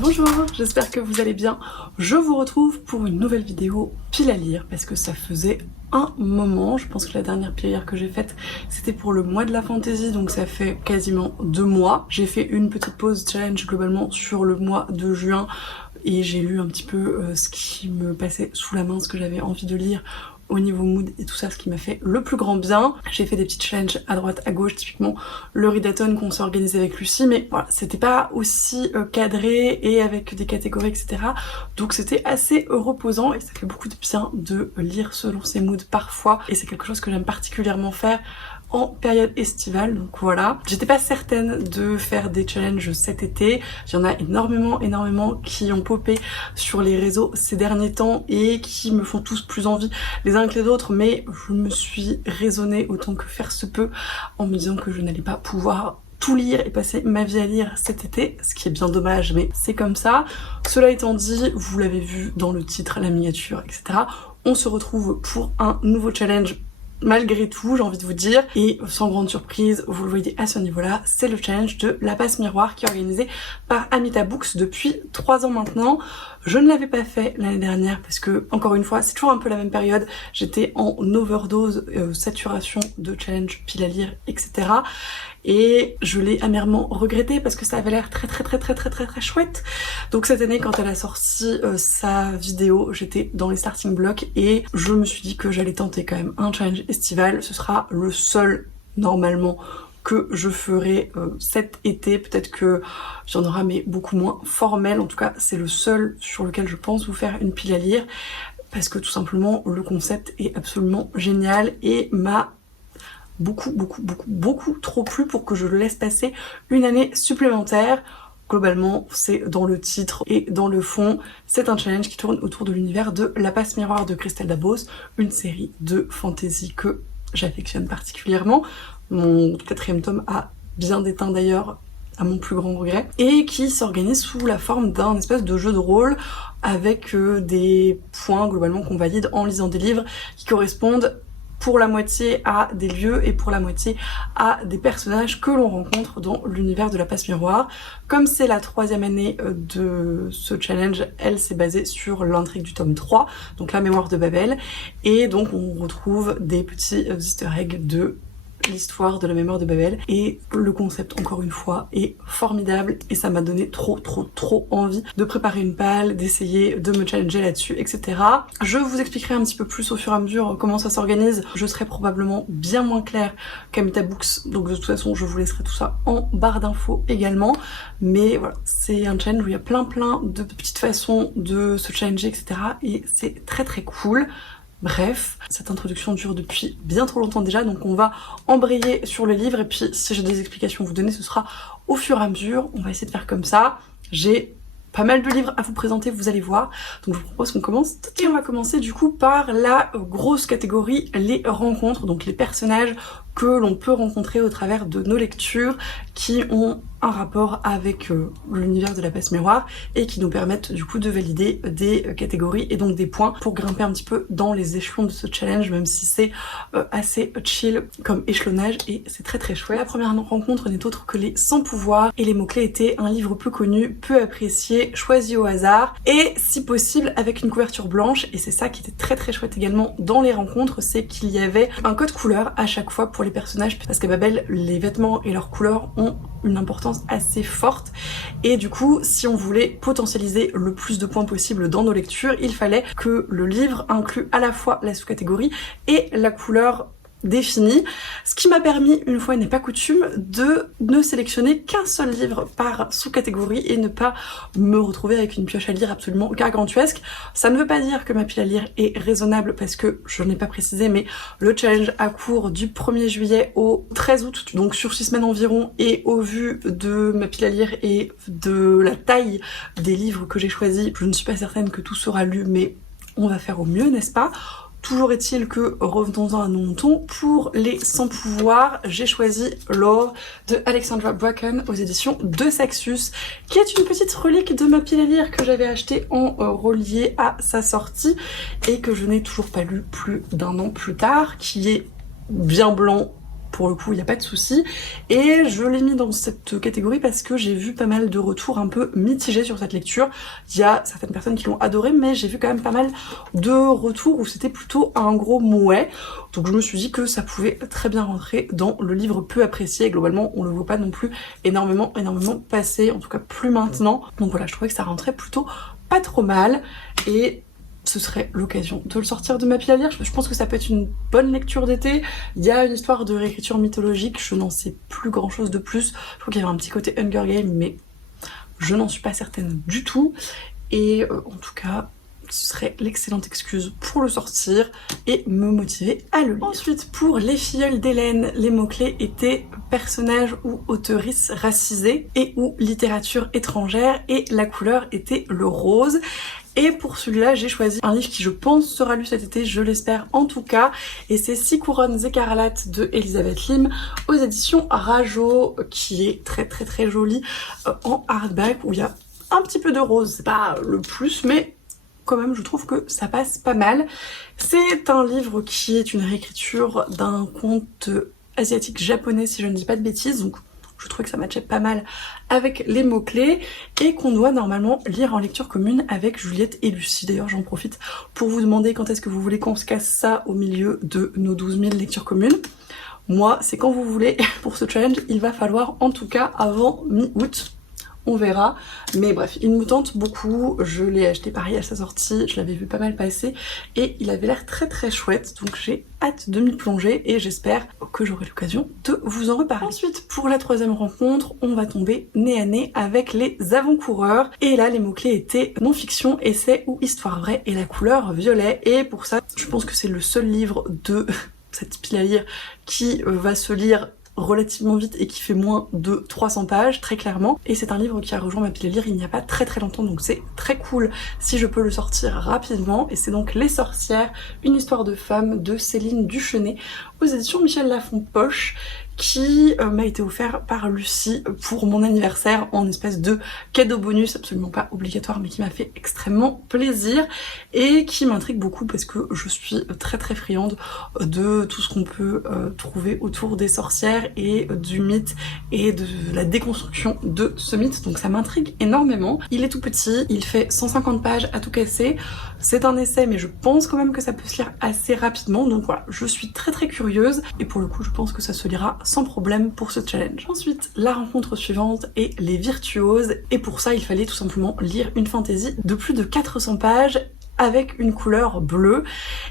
bonjour, j'espère que vous allez bien. Je vous retrouve pour une nouvelle vidéo pile à lire parce que ça faisait un moment. Je pense que la dernière pile à lire que j'ai faite c'était pour le mois de la fantasy, donc ça fait quasiment 2 mois. J'ai fait une petite pause challenge globalement sur le mois de juin et j'ai lu un petit peu ce qui me passait sous la main, ce que j'avais envie de lire au niveau mood et tout ça, ce qui m'a fait le plus grand bien. J'ai fait des petites challenges à droite à gauche, typiquement le readathon qu'on s'est organisé avec Lucie, mais voilà, c'était pas aussi cadré et avec des catégories etc, donc c'était assez reposant et ça fait beaucoup de bien de lire selon ses moods parfois, et c'est quelque chose que j'aime particulièrement faire en période estivale, donc voilà. J'étais pas certaine de faire des challenges cet été, il y en a énormément qui ont popé sur les réseaux ces derniers temps et qui me font tous plus envie les uns que les autres, mais je me suis raisonnée autant que faire se peut en me disant que je n'allais pas pouvoir tout lire et passer ma vie à lire cet été, ce qui est bien dommage, mais c'est comme ça. Cela étant dit, vous l'avez vu dans le titre, la miniature, etc. On se retrouve pour un nouveau challenge malgré tout, j'ai envie de vous dire, et sans grande surprise, vous le voyez à ce niveau-là, c'est le challenge de la passe miroir qui est organisé par Amita Books depuis 3 ans maintenant. Je ne l'avais pas fait l'année dernière parce que, encore une fois, c'est toujours un peu la même période, j'étais en overdose, saturation de challenge, pile à lire, etc. Et je l'ai amèrement regretté parce que ça avait l'air très chouette. Donc cette année, quand elle a sorti sa vidéo, j'étais dans les starting blocks et je me suis dit que j'allais tenter quand même un challenge estival. Ce sera le seul normalement que je ferai cet été. Peut-être que j'en aurai mais beaucoup moins formel. En tout cas, c'est le seul sur lequel je pense vous faire une pile à lire parce que tout simplement le concept est absolument génial et m'a beaucoup trop plu pour que je le laisse passer une année supplémentaire. Globalement, c'est dans le titre et dans le fond, c'est un challenge qui tourne autour de l'univers de La Passe Miroir de Christelle Dabos, une série de fantasy que j'affectionne particulièrement. Mon 4e tome a bien déteint d'ailleurs, à mon plus grand regret, et qui s'organise sous la forme d'un espèce de jeu de rôle avec des points globalement qu'on valide en lisant des livres qui correspondent pour la moitié à des lieux et pour la moitié à des personnages que l'on rencontre dans l'univers de La Passe Miroir. Comme c'est la 3e année de ce challenge, elle s'est basée sur l'intrigue du tome 3, donc la mémoire de Babel, et donc on retrouve des petits easter eggs de l'histoire de la mémoire de Babel, et le concept encore une fois est formidable et ça m'a donné trop envie de préparer une palle, d'essayer de me challenger là-dessus, etc. Je vous expliquerai un petit peu plus au fur et à mesure comment ça s'organise. Je serai probablement bien moins claire qu'Amita Books, donc de toute façon je vous laisserai tout ça en barre d'infos également, mais voilà, c'est un challenge où il y a plein de petites façons de se challenger, etc. et c'est très cool. Bref, cette introduction dure depuis bien trop longtemps déjà, donc on va embrayer sur le livre et puis si j'ai des explications à vous donner, ce sera au fur et à mesure. On va essayer de faire comme ça. J'ai pas mal de livres à vous présenter, vous allez voir. Donc je vous propose qu'on commence. Et on va commencer du coup par la grosse catégorie, les rencontres, donc les personnages que l'on peut rencontrer au travers de nos lectures qui ont un rapport avec l'univers de La Passe Miroir et qui nous permettent du coup de valider des catégories et donc des points pour grimper un petit peu dans les échelons de ce challenge, même si c'est assez chill comme échelonnage et c'est très chouette. La première rencontre n'est autre que les Sans Pouvoir et les mots-clés étaient un livre peu connu, peu apprécié, choisi au hasard et si possible avec une couverture blanche, et c'est ça qui était très chouette également dans les rencontres, c'est qu'il y avait un code couleur à chaque fois pour les personnages parce qu'à Babel les vêtements et leurs couleurs ont une importance assez forte et du coup si on voulait potentialiser le plus de points possible dans nos lectures, il fallait que le livre inclue à la fois la sous-catégorie et la couleur définie, ce qui m'a permis, une fois n'est pas coutume, de ne sélectionner qu'un seul livre par sous-catégorie et ne pas me retrouver avec une pioche à lire absolument gargantuesque. Ça ne veut pas dire que ma pile à lire est raisonnable parce que je n'ai pas précisé, mais le challenge a cours du 1er juillet au 13 août, donc sur 6 semaines environ, et au vu de ma pile à lire et de la taille des livres que j'ai choisis, je ne suis pas certaine que tout sera lu, mais on va faire au mieux, n'est-ce pas? Toujours est-il que, revenons-en à nos moutons, pour les Sans Pouvoir, j'ai choisi Lore de Alexandra Bracken aux éditions de Saxus, qui est une petite relique de ma pile à lire que j'avais achetée en relié à sa sortie et que je n'ai toujours pas lu plus d'1 an plus tard, qui est bien blanc pour le coup il n'y a pas de souci. Et je l'ai mis dans cette catégorie parce que j'ai vu pas mal de retours un peu mitigés sur cette lecture. Il y a certaines personnes qui l'ont adoré, mais j'ai vu quand même pas mal de retours où c'était plutôt un gros mouet. Donc je me suis dit que ça pouvait très bien rentrer dans le livre peu apprécié. Et globalement on le voit pas non plus énormément passer, en tout cas plus maintenant. Donc voilà, je trouvais que ça rentrait plutôt pas trop mal. Et ce serait l'occasion de le sortir de ma pile à lire. Je pense que ça peut être une bonne lecture d'été. Il y a une histoire de réécriture mythologique, je n'en sais plus grand chose de plus. Je trouve qu'il y avait un petit côté Hunger Games, mais je n'en suis pas certaine du tout. Et en tout cas, ce serait l'excellente excuse pour le sortir et me motiver à le lire. Ensuite, pour les filleuls d'Hélène, les mots-clés étaient personnages ou auteurices racisés et ou littérature étrangère, et la couleur était le rose. Et pour celui-là, j'ai choisi un livre qui je pense sera lu cet été, je l'espère en tout cas, et c'est 6 couronnes écarlates de Elisabeth Lim aux éditions Rajo, qui est très joli en hardback, où il y a un petit peu de rose, c'est pas le plus, mais quand même je trouve que ça passe pas mal. C'est un livre qui est une réécriture d'un conte asiatique japonais si je ne dis pas de bêtises, donc je trouvais que ça matchait pas mal avec les mots-clés et qu'on doit normalement lire en lecture commune avec Juliette et Lucie. D'ailleurs j'en profite pour vous demander quand est-ce que vous voulez qu'on se casse ça au milieu de nos 12 000 lectures communes. Moi c'est quand vous voulez. Pour ce challenge il va falloir en tout cas avant mi-août. On verra, mais bref, il me tente beaucoup. Je l'ai acheté pareil à sa sortie, je l'avais vu pas mal passer et il avait l'air très chouette, donc j'ai hâte de m'y plonger et j'espère que j'aurai l'occasion de vous en reparler. Ensuite, pour la troisième rencontre, on va tomber nez à nez avec les avant-coureurs, et là les mots-clés étaient non-fiction, essai ou histoire vraie, et la couleur violet. Et pour ça, je pense que c'est le seul livre de cette pile à lire qui va se lire relativement vite et qui fait moins de 300 pages, très clairement. Et c'est un livre qui a rejoint ma pile à lire il n'y a pas très longtemps, donc c'est très cool si je peux le sortir rapidement. Et c'est donc Les Sorcières, une histoire de femme de Céline Duchenet aux éditions Michel Lafon-Poche, qui m'a été offert par Lucie pour mon anniversaire en espèce de cadeau bonus absolument pas obligatoire, mais qui m'a fait extrêmement plaisir et qui m'intrigue beaucoup parce que je suis très friande de tout ce qu'on peut trouver autour des sorcières et du mythe et de la déconstruction de ce mythe, donc ça m'intrigue énormément. Il est tout petit, il fait 150 pages à tout casser, c'est un essai mais je pense quand même que ça peut se lire assez rapidement, donc voilà, je suis très curieuse et pour le coup je pense que ça se lira sans problème pour ce challenge. Ensuite, la rencontre suivante est Les Virtuoses, et pour ça il fallait tout simplement lire une fantaisie de plus de 400 pages avec une couleur bleue.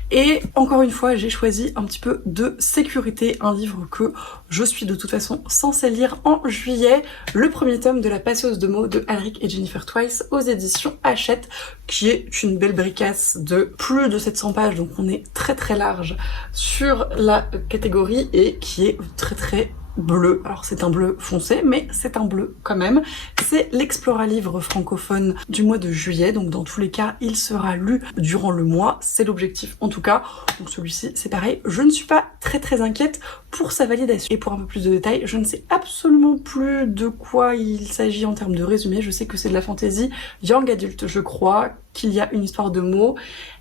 Et encore une fois, j'ai choisi un petit peu de sécurité, un livre que je suis de toute façon censée lire en juillet, le premier tome de La Passeuse de mots de Alric et Jennifer Twice aux éditions Hachette, qui est une belle bricasse de plus de 700 pages, donc on est très large sur la catégorie, et qui est très bleu. Alors c'est un bleu foncé, mais c'est un bleu quand même. C'est l'Explora livre francophone du mois de juillet, donc dans tous les cas il sera lu durant le mois, c'est l'objectif en tout cas. Donc celui-ci c'est pareil, je ne suis pas très inquiète pour sa validation. Et pour un peu plus de détails, je ne sais absolument plus de quoi il s'agit en termes de résumé. Je sais que c'est de la fantasy young adult, je crois, qu'il y a une histoire de mots,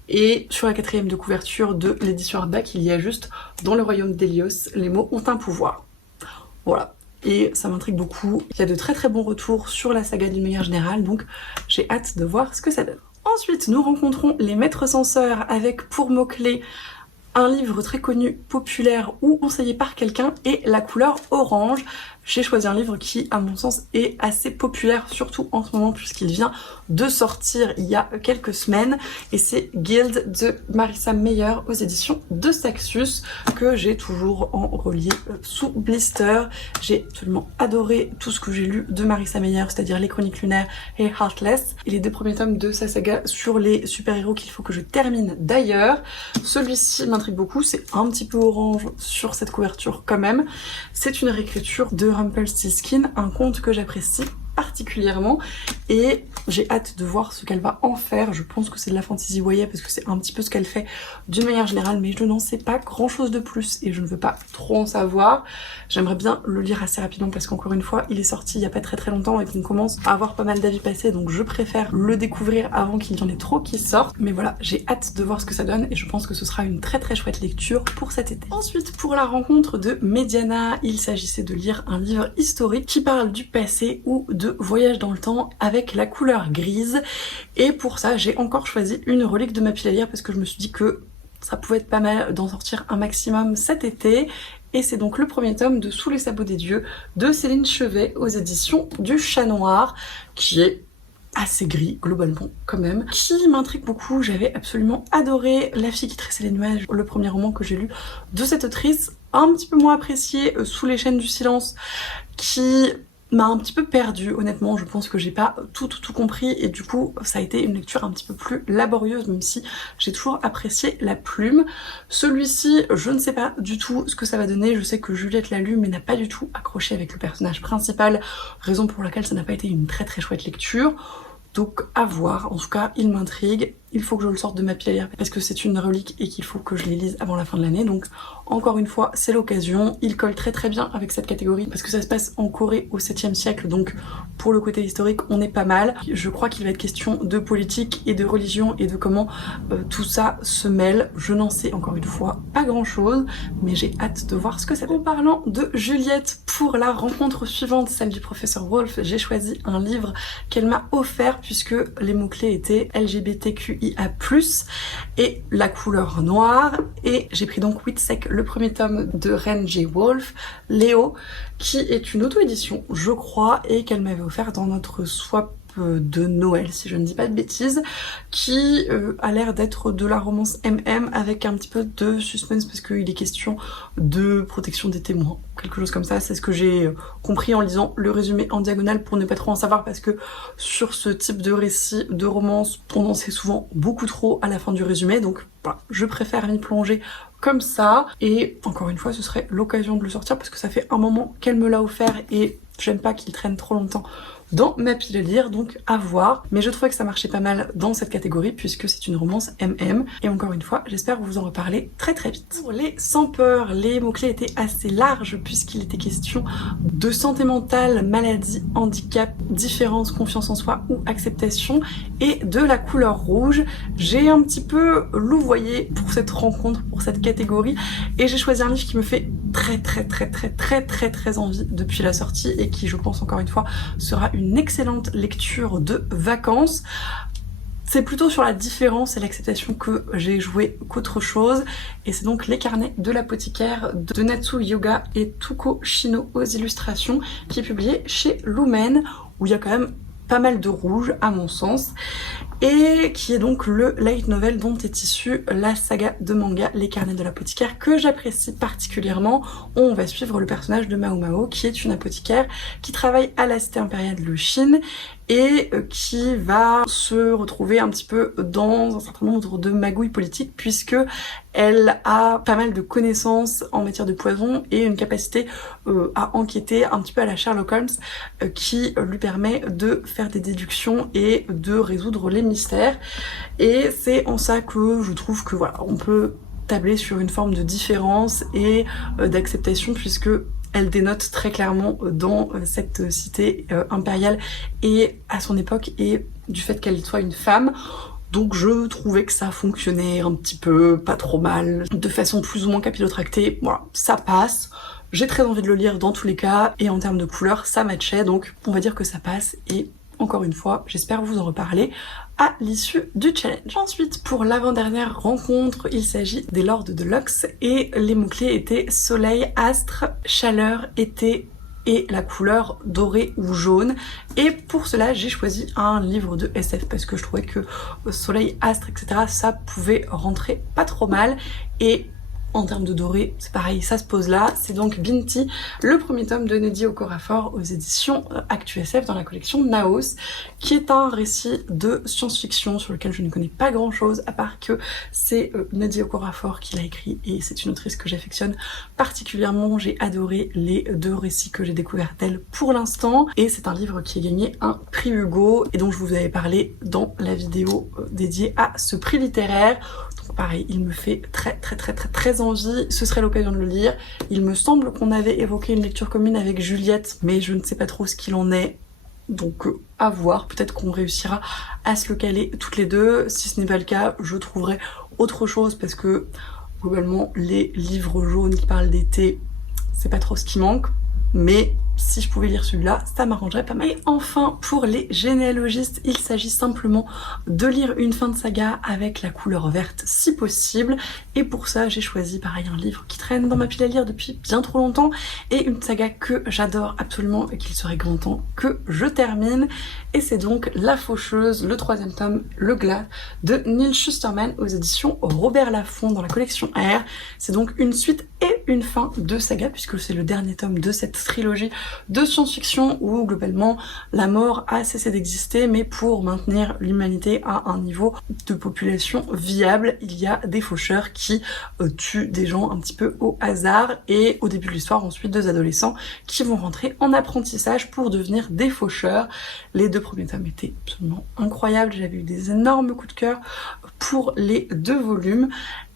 et sur la 4e de couverture de l'édition hardback, il y a juste « Dans le royaume d'Hélios, les mots ont un pouvoir ». Voilà, et ça m'intrigue beaucoup. Il y a de très bons retours sur la saga d'une manière générale, donc j'ai hâte de voir ce que ça donne. Ensuite, nous rencontrons Les Maîtres Censeurs avec pour mots-clés un livre très connu, populaire ou conseillé par quelqu'un, et la couleur orange. J'ai choisi un livre qui, à mon sens, est assez populaire, surtout en ce moment puisqu'il vient de sortir il y a quelques semaines, et c'est Guild de Marissa Meyer aux éditions de Saxus, que j'ai toujours en relié sous blister. J'ai absolument adoré tout ce que j'ai lu de Marissa Meyer, c'est-à-dire Les Chroniques Lunaires et Heartless, et les 2 premiers tomes de sa saga sur les super-héros qu'il faut que je termine d'ailleurs. Celui-ci m'intrigue beaucoup, c'est un petit peu orange sur cette couverture quand même. C'est une réécriture de Rumpelstiltskin, un conte que j'apprécie particulièrement et j'ai hâte de voir ce qu'elle va en faire. Je pense que c'est de la fantasy YA parce que c'est un petit peu ce qu'elle fait d'une manière générale, mais je n'en sais pas grand chose de plus et je ne veux pas trop en savoir. J'aimerais bien le lire assez rapidement parce qu'encore une fois il est sorti il y a pas très longtemps et qu'on commence à avoir pas mal d'avis passés, donc je préfère le découvrir avant qu'il y en ait trop qui sortent. Mais voilà, j'ai hâte de voir ce que ça donne et je pense que ce sera une très chouette lecture pour cet été. Ensuite, pour la rencontre de Mediana, il s'agissait de lire un livre historique qui parle du passé ou de voyage dans le temps avec la couleur grise, et pour ça j'ai encore choisi une relique de ma pile à lire parce que je me suis dit que ça pouvait être pas mal d'en sortir un maximum cet été. Et c'est donc le premier tome de Sous les sabots des dieux de Céline Chevet aux éditions du Chat Noir, qui est assez gris globalement quand même, qui m'intrigue beaucoup. J'avais absolument adoré La fille qui tressait les nuages, le premier roman que j'ai lu de cette autrice, un petit peu moins apprécié Sous les chaînes du silence, qui m'a un petit peu perdue honnêtement. Je pense que j'ai pas tout compris et du coup ça a été une lecture un petit peu plus laborieuse, même si j'ai toujours apprécié la plume. Celui-ci, je ne sais pas du tout ce que ça va donner. Je sais que Juliette l'a lu mais n'a pas du tout accroché avec le personnage principal, raison pour laquelle ça n'a pas été une très chouette lecture. Donc à voir, en tout cas il m'intrigue, il faut que je le sorte de ma pile à lire parce que c'est une relique et qu'il faut que je les lise avant la fin de l'année. Donc encore une fois c'est l'occasion, il colle très bien avec cette catégorie parce que ça se passe en Corée au 7e siècle, donc pour le côté historique on est pas mal. Je crois qu'il va être question de politique et de religion et de comment tout ça se mêle. Je n'en sais encore une fois pas grand chose, mais j'ai hâte de voir ce que ça donne. En parlant de Juliette, pour la rencontre suivante, celle du professeur Wolf, j'ai choisi un livre qu'elle m'a offert puisque les mots-clés étaient LGBTQIA+, et la couleur noire, et j'ai pris donc Whitsec, le premier tome de Ren J. Wolf, Léo, qui est une auto-édition, je crois, et qu'elle m'avait offert dans notre swap de Noël, si je ne dis pas de bêtises, qui a l'air d'être de la romance MM avec un petit peu de suspense parce qu'il est question de protection des témoins, quelque chose comme ça. C'est ce que j'ai compris en lisant le résumé en diagonale pour ne pas trop en savoir, parce que sur ce type de récit de romance, on en sait souvent beaucoup trop à la fin du résumé, donc voilà, je préfère m'y plonger comme ça. Et encore une fois, ce serait l'occasion de le sortir parce que ça fait un moment qu'elle me l'a offert et j'aime pas qu'il traîne trop longtemps dans ma pile à lire, donc à voir. Mais je trouvais que ça marchait pas mal dans cette catégorie puisque c'est une romance MM. Et encore une fois, j'espère vous en reparler très vite. Pour les sans peur, les mots-clés étaient assez larges puisqu'il était question de santé mentale, maladie, handicap, différence, confiance en soi ou acceptation, et de la couleur rouge. J'ai un petit peu louvoyé pour cette rencontre, pour cette catégorie, et j'ai choisi un livre qui me fait très envie depuis la sortie et qui, je pense encore une fois, sera une excellente lecture de vacances. C'est plutôt sur la différence et l'acceptation que j'ai joué qu'autre chose, et c'est donc Les carnets de l'apothicaire de Natsu Yoga et Tuko Shino aux illustrations, qui est publié chez Lumen, où il y a quand même pas mal de rouge à mon sens, et qui est donc le light novel dont est issue la saga de manga Les carnets de l'apothicaire, que j'apprécie particulièrement. On va suivre le personnage de Mao Mao, qui est une apothicaire qui travaille à la cité impériale de Chine et qui va se retrouver un petit peu dans un certain nombre de magouilles politiques puisque elle a pas mal de connaissances en matière de poison et une capacité à enquêter un petit peu à la Sherlock Holmes qui lui permet de faire des déductions et de résoudre les mystères. Et c'est en ça que je trouve que voilà, on peut tabler sur une forme de différence et d'acceptation puisque elle dénote très clairement dans cette cité impériale et à son époque, et du fait qu'elle soit une femme. Donc je trouvais que ça fonctionnait un petit peu, pas trop mal, de façon plus ou moins capillotractée. Voilà, ça passe. J'ai très envie de le lire dans tous les cas, et en termes de couleurs, ça matchait, donc on va dire que ça passe, et encore une fois, j'espère vous en reparler à l'issue du challenge. Ensuite, pour l'avant-dernière rencontre, il s'agit des Lords de Luxe, et les mots-clés étaient soleil, astre, chaleur, été et la couleur dorée ou jaune. Et pour cela, j'ai choisi un livre de SF parce que je trouvais que soleil, astre, etc., ça pouvait rentrer pas trop mal. Et En termes de doré, c'est pareil, ça se pose là. C'est donc Binti, le premier tome de Nnedi Okorafor aux éditions ActuSF dans la collection Naos, qui est un récit de science-fiction sur lequel je ne connais pas grand chose, à part que c'est Nnedi Okorafor qui l'a écrit et c'est une autrice que j'affectionne particulièrement. J'ai adoré les 2 récits que j'ai découverts d'elle pour l'instant, et c'est un livre qui a gagné un prix Hugo et dont je vous avais parlé dans la vidéo dédiée à ce prix littéraire. Pareil, il me fait très envie, ce serait l'occasion de le lire. Il me semble qu'on avait évoqué une lecture commune avec Juliette, mais je ne sais pas trop ce qu'il en est. Donc à voir, peut-être qu'on réussira à se le caler toutes les deux. Si ce n'est pas le cas, je trouverai autre chose parce que globalement les livres jaunes qui parlent d'été, c'est pas trop ce qui manque. Mais si je pouvais lire celui-là, ça m'arrangerait pas mal. Et enfin, pour les généalogistes, il s'agit simplement de lire une fin de saga avec la couleur verte si possible. Et pour ça, j'ai choisi pareil un livre qui traîne dans ma pile à lire depuis bien trop longtemps et une saga que j'adore absolument et qu'il serait grand temps que je termine. Et c'est donc La Faucheuse, le 3e tome, Le Glas, de Neal Shusterman aux éditions Robert Laffont dans la collection R. C'est donc une suite et une fin de saga puisque c'est le dernier tome de cette trilogie de science-fiction où globalement la mort a cessé d'exister, mais pour maintenir l'humanité à un niveau de population viable, il y a des faucheurs qui tuent des gens un petit peu au hasard, et au début de l'histoire ensuite 2 adolescents qui vont rentrer en apprentissage pour devenir des faucheurs. Les 2 premiers tomes étaient absolument incroyables, j'avais eu des énormes coups de cœur pour les 2 volumes.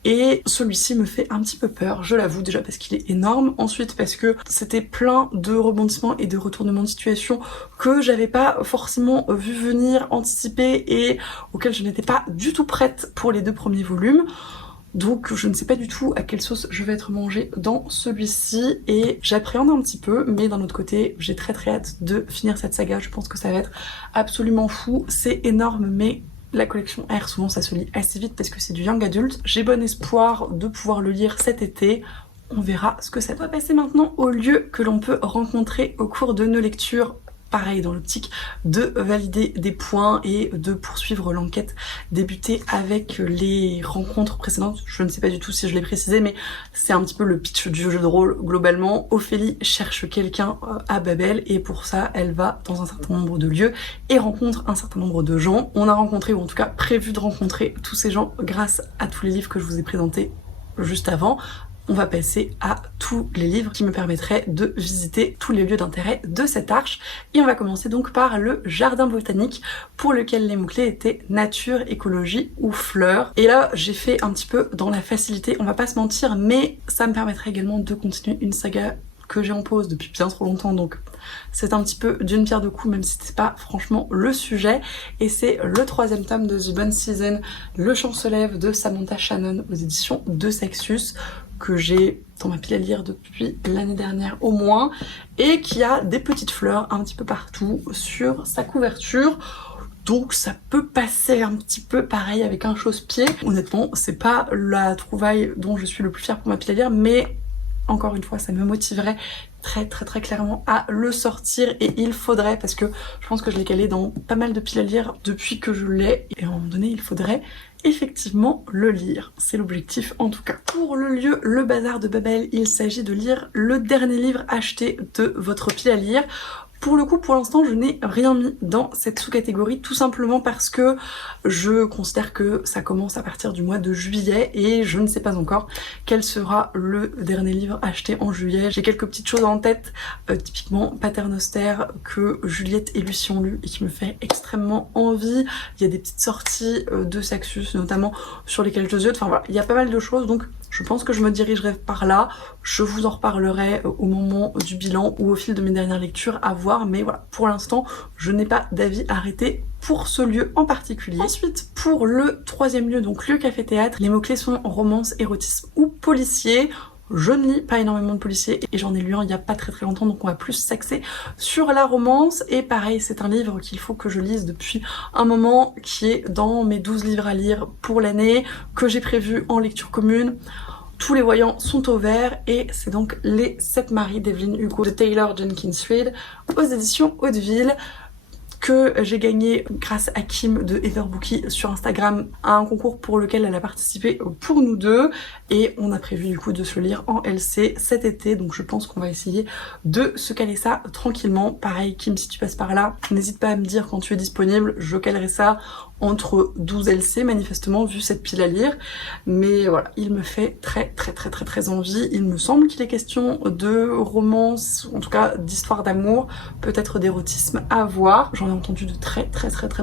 Et celui-ci me fait un petit peu peur, je l'avoue, déjà parce qu'il est énorme, ensuite parce que c'était plein de rebondissements et de retournements de situation que j'avais pas forcément vu venir, anticiper et auxquels je n'étais pas du tout prête pour les 2 premiers volumes. Donc je ne sais pas du tout à quelle sauce je vais être mangée dans celui-ci et j'appréhende un petit peu, mais d'un autre côté j'ai très hâte de finir cette saga. Je pense que ça va être absolument fou, c'est énorme, mais la collection R, souvent ça se lit assez vite parce que c'est du young adult. J'ai bon espoir de pouvoir le lire cet été. On verra ce que ça va passer maintenant au lieu que l'on peut rencontrer au cours de nos lectures. Pareil, dans l'optique de valider des points et de poursuivre l'enquête débutée avec les rencontres précédentes. Je ne sais pas du tout si je l'ai précisé, mais c'est un petit peu le pitch du jeu de rôle globalement. Ophélie cherche quelqu'un à Babel et pour ça, elle va dans un certain nombre de lieux et rencontre un certain nombre de gens. On a rencontré, ou en tout cas prévu de rencontrer, tous ces gens grâce à tous les livres que je vous ai présentés juste avant. On va passer à tous les livres qui me permettraient de visiter tous les lieux d'intérêt de cette arche. Et on va commencer donc par le jardin botanique pour lequel les mots-clés étaient nature, écologie ou fleurs. Et là, j'ai fait un petit peu dans la facilité, on va pas se mentir, mais ça me permettrait également de continuer une saga que j'ai en pause depuis bien trop longtemps, donc c'est un petit peu d'une pierre deux coups, même si c'est pas franchement le sujet. Et c'est le 3e tome de The Bone Season, Le Chant se lève de Samantha Shannon aux éditions de Sexus, que j'ai dans ma pile à lire depuis l'année dernière au moins, et qui a des petites fleurs un petit peu partout sur sa couverture. Donc ça peut passer un petit peu pareil avec un chausse-pied. Honnêtement, c'est pas la trouvaille dont je suis le plus fière pour ma pile à lire, mais encore une fois, ça me motiverait très clairement à le sortir, et il faudrait, parce que je pense que je l'ai calé dans pas mal de piles à lire depuis que je l'ai, et à un moment donné, il faudrait effectivement le lire. C'est l'objectif en tout cas. Pour le lieu, le bazar de Babel, il s'agit de lire le dernier livre acheté de votre pile à lire. Pour le coup, pour l'instant, je n'ai rien mis dans cette sous-catégorie, tout simplement parce que je considère que ça commence à partir du mois de juillet et je ne sais pas encore quel sera le dernier livre acheté en juillet. J'ai quelques petites choses en tête, typiquement Paternoster, que Juliette et Lucie ont lu et qui me fait extrêmement envie. Il y a des petites sorties de Saxus, notamment sur lesquelles je ziote. Enfin voilà, il y a pas mal de choses, donc je pense que je me dirigerai par là. Je vous en reparlerai au moment du bilan ou au fil de mes dernières lectures, à voir. Mais voilà, pour l'instant, je n'ai pas d'avis arrêté pour ce lieu en particulier. Ensuite, pour le 3e lieu, donc le café-théâtre, les mots-clés sont romance, érotisme ou policier. Je ne lis pas énormément de policiers et j'en ai lu un il y a pas très longtemps, donc on va plus s'axer sur la romance. Et pareil, c'est un livre qu'il faut que je lise depuis un moment, qui est dans mes 12 livres à lire pour l'année, que j'ai prévu en lecture commune. Tous les voyants sont au vert et c'est donc Les 7 maris d'Evelyn Hugo de Taylor Jenkins Reid aux éditions Hauteville, que j'ai gagné grâce à Kim de Everbookie sur Instagram, à un concours pour lequel elle a participé pour nous deux, et on a prévu du coup de se le lire en LC cet été, donc je pense qu'on va essayer de se caler ça tranquillement. Pareil Kim, si tu passes par là, n'hésite pas à me dire quand tu es disponible, je calerai ça entre 12 LC manifestement vu cette pile à lire, mais voilà, il me fait très envie. Il me semble qu'il est question de romance, en tout cas d'histoire d'amour, peut-être d'érotisme à voir. J'en ai entendu de très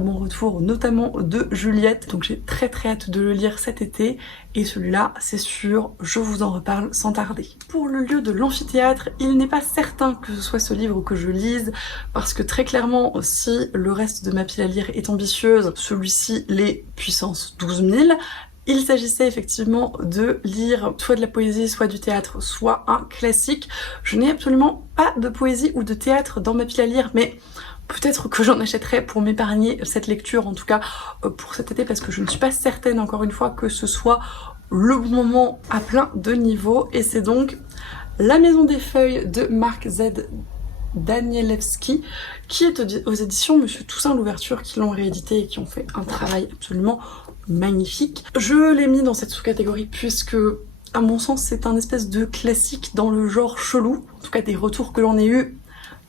bons retours, notamment de Juliette, donc j'ai très hâte de le lire cet été, et celui-là c'est sûr, je vous en reparle sans tarder. Pour le lieu de l'amphithéâtre, il n'est pas certain que ce soit ce livre que je lise, parce que très clairement, si le reste de ma pile à lire est ambitieuse, celui-ci l'est puissance 12 000. Il s'agissait effectivement de lire soit de la poésie, soit du théâtre, soit un classique. Je n'ai absolument pas de poésie ou de théâtre dans ma pile à lire, mais peut-être que j'en achèterai pour m'épargner cette lecture, en tout cas pour cet été, parce que je ne suis pas certaine, encore une fois, que ce soit le bon moment à plein de niveaux. Et c'est donc La Maison des Feuilles de Mark Z. Danielewski, qui est aux éditions Monsieur Toussaint Louverture, qui l'ont réédité et qui ont fait un travail absolument magnifique. Je l'ai mis dans cette sous-catégorie puisque, à mon sens, c'est un espèce de classique dans le genre chelou. En tout cas, des retours que l'on ait eu,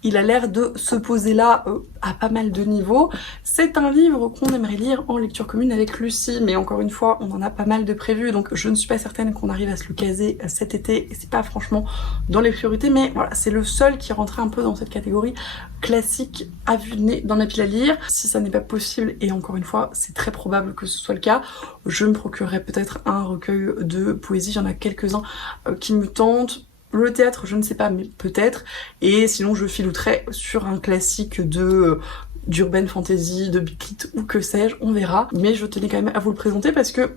il a l'air de se poser là à pas mal de niveaux. C'est un livre qu'on aimerait lire en lecture commune avec Lucie, mais encore une fois, on en a pas mal de prévus, donc je ne suis pas certaine qu'on arrive à se le caser cet été, et c'est pas franchement dans les priorités, mais voilà, c'est le seul qui rentrait un peu dans cette catégorie classique à vue de nez dans la pile à lire. Si ça n'est pas possible, et encore une fois, c'est très probable que ce soit le cas, je me procurerai peut-être un recueil de poésie, il y en a quelques-uns qui me tentent. Le théâtre, je ne sais pas, mais peut-être. Et sinon, je filouterai sur un classique d'urban fantasy, de Big Lit ou que sais-je, on verra. Mais je tenais quand même à vous le présenter parce que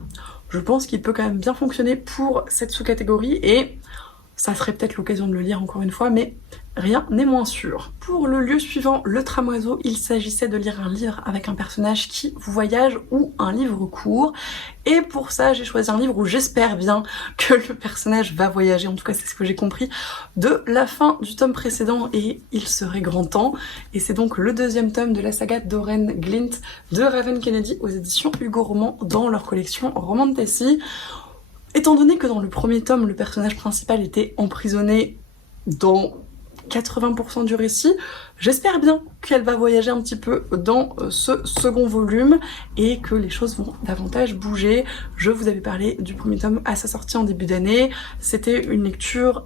je pense qu'il peut quand même bien fonctionner pour cette sous-catégorie, et ça serait peut-être l'occasion de le lire encore une fois, mais rien n'est moins sûr. Pour le lieu suivant, le Tramoiseau, il s'agissait de lire un livre avec un personnage qui voyage ou un livre court. Et pour ça, j'ai choisi un livre où j'espère bien que le personnage va voyager, en tout cas c'est ce que j'ai compris de la fin du tome précédent, et il serait grand temps. Et c'est donc le deuxième tome de la saga d'Oren Glint de Raven Kennedy aux éditions Hugo Roman dans leur collection Romantasy. Étant donné que dans le premier tome, le personnage principal était emprisonné dans 80% du récit, j'espère bien qu'elle va voyager un petit peu dans ce second volume et que les choses vont davantage bouger. Je vous avais parlé du premier tome à sa sortie en début d'année. C'était une lecture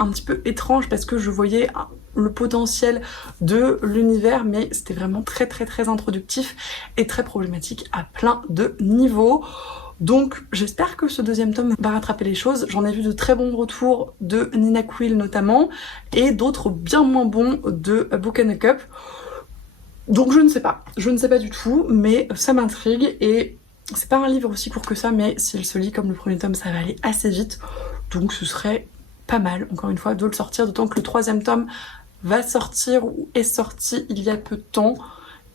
un petit peu étrange parce que je voyais le potentiel de l'univers, mais c'était vraiment très introductif et très problématique à plein de niveaux. Donc j'espère que ce deuxième tome va rattraper les choses. J'en ai vu de très bons retours de Nina Quill notamment, et d'autres bien moins bons de Book and a Cup. Donc je ne sais pas du tout, mais ça m'intrigue, et c'est pas un livre aussi court que ça, mais s'il se lit comme le premier tome, ça va aller assez vite. Donc ce serait pas mal, encore une fois, de le sortir, d'autant que le troisième tome va sortir ou est sorti il y a peu de temps,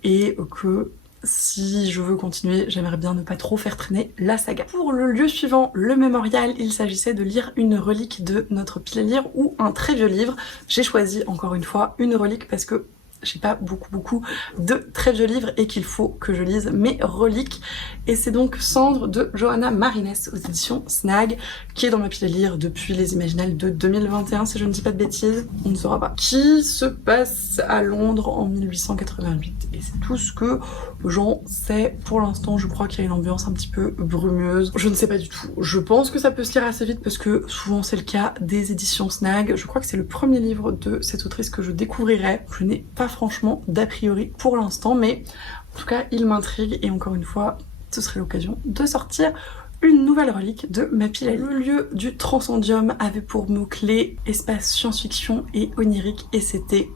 et que si je veux continuer, j'aimerais bien ne pas trop faire traîner la saga. Pour le lieu suivant, le mémorial, il s'agissait de lire une relique de notre pile à lire ou un très vieux livre. J'ai choisi encore une fois une relique parce que j'ai pas beaucoup de très vieux livres et qu'il faut que je lise mes reliques. Et c'est donc Cendre de Johanna Marines aux éditions Snag, qui est dans ma pile à lire depuis Les Imaginales de 2021, si je ne dis pas de bêtises, on ne saura pas. Qui se passe à Londres en 1888. Et c'est tout ce que j'en sais pour l'instant. Je crois qu'il y a une ambiance un petit peu brumeuse. Je ne sais pas du tout. Je pense que ça peut se lire assez vite parce que souvent c'est le cas des éditions Snag. Je crois que c'est le premier livre de cette autrice que je découvrirai. Je n'ai pas franchement d'a priori pour l'instant, mais en tout cas il m'intrigue, et encore une fois ce serait l'occasion de sortir une nouvelle relique de ma pile à lire. Le lieu du Transcendium avait pour mots-clés espace science-fiction et onirique, et c'était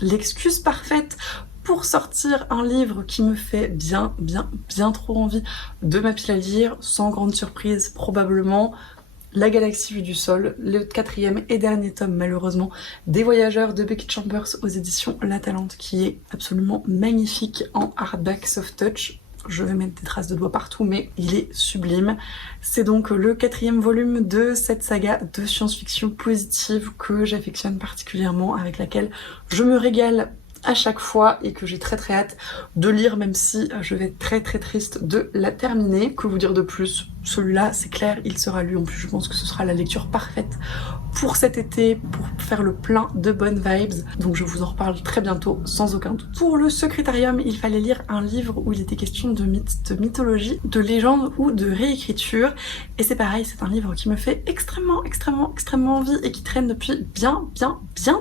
l'excuse parfaite pour sortir un livre qui me fait bien trop envie de ma pile à lire, sans grande surprise probablement. La Galaxie vue du sol, le quatrième et dernier tome malheureusement des Voyageurs de Becky Chambers aux éditions La Talente, qui est absolument magnifique en hardback soft touch. Je vais mettre des traces de doigts partout, mais il est sublime. C'est donc le quatrième volume de cette saga de science-fiction positive que j'affectionne particulièrement, avec laquelle je me régale à chaque fois et que j'ai très très hâte de lire, même si je vais être très très triste de la terminer. Que vous dire de plus? Celui-là, c'est clair, il sera lu. En plus, je pense que ce sera la lecture parfaite pour cet été, pour faire le plein de bonnes vibes. Donc je vous en reparle très bientôt, sans aucun doute. Pour le secrétarium, il fallait lire un livre où il était question de mythes, de mythologie, de légendes ou de réécriture. Et c'est pareil, c'est un livre qui me fait extrêmement envie et qui traîne depuis bien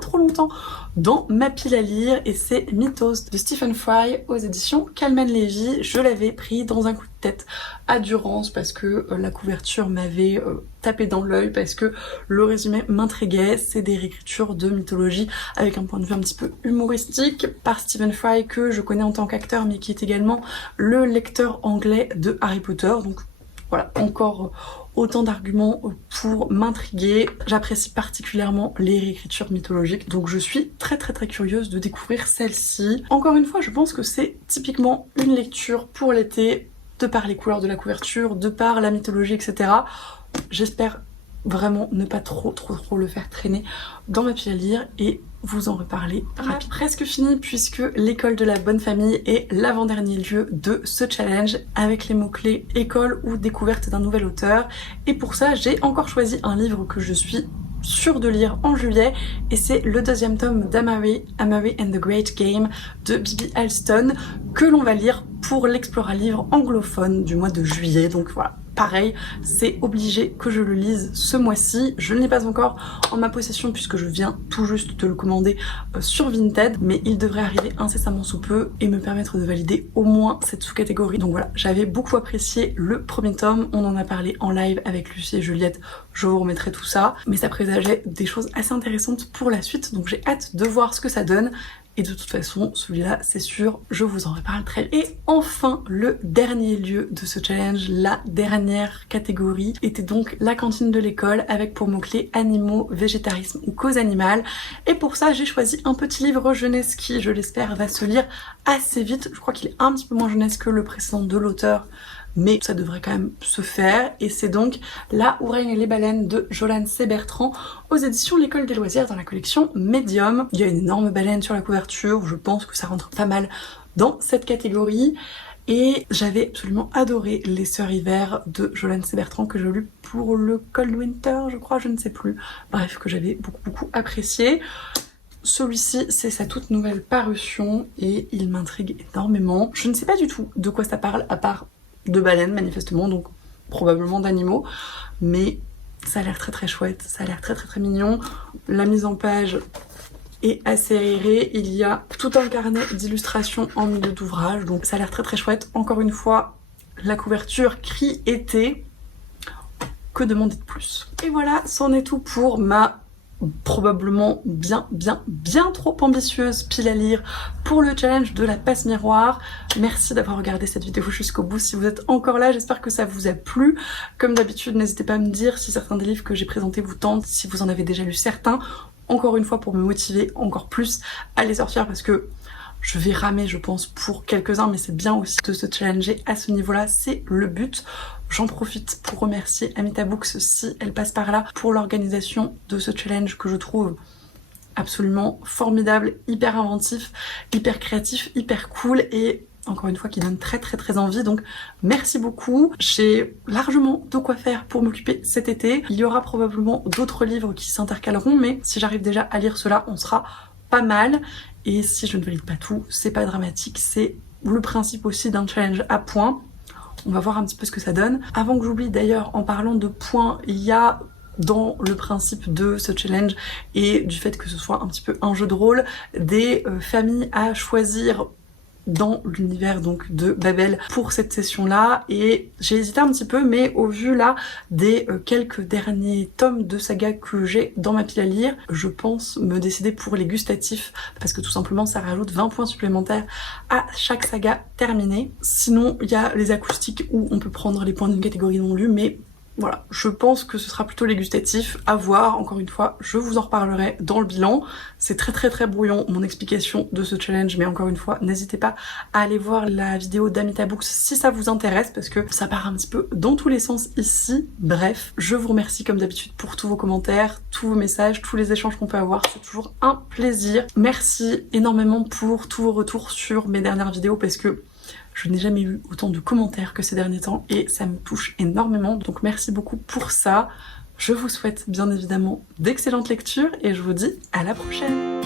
trop longtemps dans ma pile à lire. Et c'est Mythos de Stephen Fry aux éditions Calman Levy. Je l'avais pris dans un coup de tête à Durance parce que la couverture m'avait tapé dans l'œil, parce que le résumé m'intriguait. C'est des réécritures de mythologie avec un point de vue un petit peu humoristique par Stephen Fry, que je connais en tant qu'acteur mais qui est également le lecteur anglais de Harry Potter. Donc voilà, encore autant d'arguments pour m'intriguer. J'apprécie particulièrement les réécritures mythologiques, donc je suis très curieuse de découvrir celle-ci. Encore une fois, je pense que c'est typiquement une lecture pour l'été, de par les couleurs de la couverture, de par la mythologie, etc. J'espère vraiment ne pas trop le faire traîner dans ma pile à lire et vous en reparler rapidement. Presque fini, puisque l'école de la bonne famille est l'avant-dernier lieu de ce challenge avec les mots-clés école ou découverte d'un nouvel auteur. Et pour ça, j'ai encore choisi un livre que je suis sûre de lire en juillet, et c'est le deuxième tome d'Amari and the Great Game de Bibi Alston, que l'on va lire pour l'Explora Livre anglophone du mois de juillet. Donc voilà, pareil, c'est obligé que je le lise ce mois-ci. Je ne l'ai pas encore en ma possession puisque je viens tout juste de le commander sur Vinted, mais il devrait arriver incessamment sous peu et me permettre de valider au moins cette sous-catégorie. Donc voilà, j'avais beaucoup apprécié le premier tome, on en a parlé en live avec Lucie et Juliette, je vous remettrai tout ça, mais ça présageait des choses assez intéressantes pour la suite, donc j'ai hâte de voir ce que ça donne. Et de toute façon, celui-là, c'est sûr, je vous en reparle très vite. Et enfin, le dernier lieu de ce challenge, la dernière catégorie, était donc la cantine de l'école, avec pour mots-clés animaux, végétarisme ou cause animale. Et pour ça, j'ai choisi un petit livre jeunesse qui, je l'espère, va se lire assez vite. Je crois qu'il est un petit peu moins jeunesse que le précédent de l'auteur, mais ça devrait quand même se faire. Et c'est donc Là où règnent les baleines de Jolane C. Bertrand aux éditions L'École des loisirs dans la collection Medium. Il y a une énorme baleine sur la couverture, je pense que ça rentre pas mal dans cette catégorie. Et j'avais absolument adoré Les Sœurs Hiver de Jolane C. Bertrand, que j'ai lu pour le Cold Winter, je crois, je ne sais plus. Bref, que j'avais beaucoup apprécié. Celui-ci, c'est sa toute nouvelle parution et il m'intrigue énormément. Je ne sais pas du tout de quoi ça parle, à part de baleines manifestement, donc probablement d'animaux, mais ça a l'air très chouette, ça a l'air très mignon. La mise en page est assez aérée, il y a tout un carnet d'illustrations en milieu d'ouvrage, donc ça a l'air très chouette. Encore une fois, la couverture crie été, que demander de plus? Et voilà, c'en est tout pour ma probablement bien trop ambitieuse pile à lire pour le challenge de la passe miroir. Merci d'avoir regardé cette vidéo jusqu'au bout. Si vous êtes encore là, j'espère que ça vous a plu. Comme d'habitude, n'hésitez pas à me dire si certains des livres que j'ai présentés vous tentent, si vous en avez déjà lu certains, encore une fois pour me motiver encore plus à les sortir, parce que je vais ramer, je pense, pour quelques-uns, mais c'est bien aussi de se challenger à ce niveau-là, c'est le but. J'en profite pour remercier Amita Books, si elle passe par là, pour l'organisation de ce challenge que je trouve absolument formidable, hyper inventif, hyper créatif, hyper cool et encore une fois qui donne très envie. Donc merci beaucoup, j'ai largement de quoi faire pour m'occuper cet été. Il y aura probablement d'autres livres qui s'intercaleront, mais si j'arrive déjà à lire cela, on sera pas mal. Et si je ne valide pas tout, c'est pas dramatique, c'est le principe aussi d'un challenge à points. On va voir un petit peu ce que ça donne. Avant que j'oublie d'ailleurs, en parlant de points, il y a dans le principe de ce challenge et du fait que ce soit un petit peu un jeu de rôle, des familles à choisir dans l'univers donc de Babel pour cette session là, et j'ai hésité un petit peu, mais au vu là des quelques derniers tomes de saga que j'ai dans ma pile à lire, je pense me décider pour les gustatifs, parce que tout simplement ça rajoute 20 points supplémentaires à chaque saga terminée. Sinon il y a les acoustiques où on peut prendre les points d'une catégorie non lue, mais Voilà, je pense que ce sera plutôt dégustatif, à voir, encore une fois, je vous en reparlerai dans le bilan. C'est très brouillon mon explication de ce challenge, mais encore une fois, n'hésitez pas à aller voir la vidéo d'Amita Books si ça vous intéresse, parce que ça part un petit peu dans tous les sens ici. Bref, je vous remercie comme d'habitude pour tous vos commentaires, tous vos messages, tous les échanges qu'on peut avoir, c'est toujours un plaisir. Merci énormément pour tous vos retours sur mes dernières vidéos, parce que je n'ai jamais eu autant de commentaires que ces derniers temps et ça me touche énormément, donc merci beaucoup pour ça. Je vous souhaite bien évidemment d'excellentes lectures et je vous dis à la prochaine.